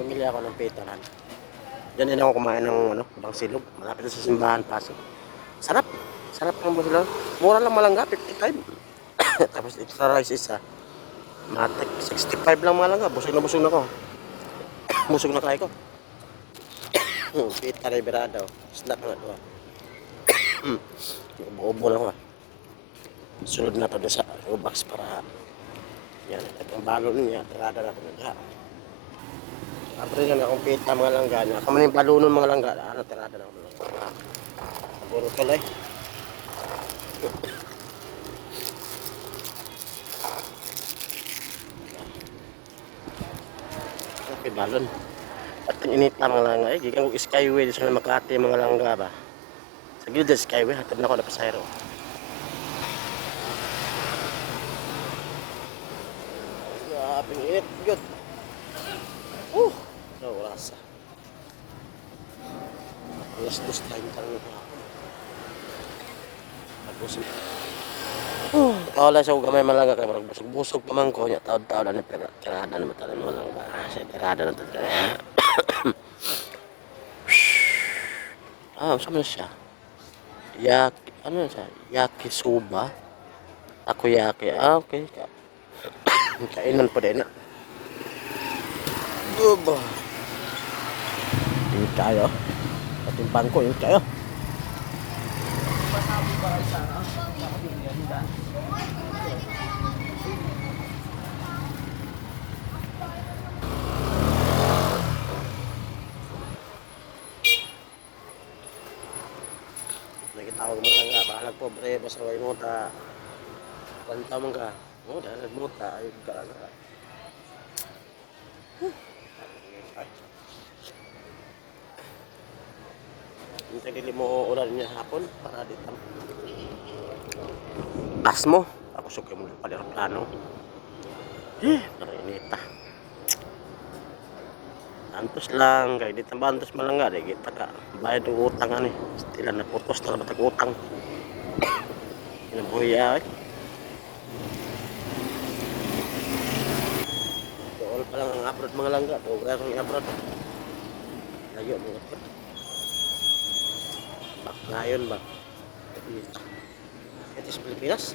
bumili ako ng pitaran. Diyan din ako kumain ng bang silog. Malapit sa simbahan, Pasig. Sarap. Sarap ng busilog. Mura lang malangga, 55. Tapos extra rice isa. Matik, 65 lang malangga. Busog na ko. Busog na kayo ko. Pita liberado. Snack na ito. Ubo-ubo na ko. Sunod na ito sa box para yan. Itong balon niya. Tirada na ito nagha. Apre yan akong pita mga langga niya. Kamo na yung balunon mga langga. Ano tirada na ako mga langga. Puro tuloy. Okay, balon. At ang init na mga langga. Gigang ko skyway. Di sa Makati mga langga ba. Sa gilid skyway. Hatid na ako na pasayro. Grabe ang init. Good. Rasa. Alas 2:30 lang ako. Tapos wala siya gamay malangga kay marag busog-busog pa man ko nya taod-taod na tirada na mata mo lang ba sa tirada na tada. Sama siya. Ano siya? Yakisoba. Takoyaki. Okay. Kainan pa din na. Duba. Yung tayo. Patimpang ko yung tayo. Nagitawag mo lang nga. Bahalag po bre. Basaway mo ta. Kwanta mo ka. Dalag mo ta. Ayun ka nga. Hintay dili mo ulan niya hapon para dito. Bas mo. Ako suki mo pa ng plano. Narinita. Antos lang kay dito ba antos malangga di kita ka. Bayad ng utang ani. Stila na putos na matag utang. Inabuya eh. Dool pa lang ang abroad mga langga. Dool ang abroad. Layo mga abroad. Ngayon ba? Ito sa Pilipinas.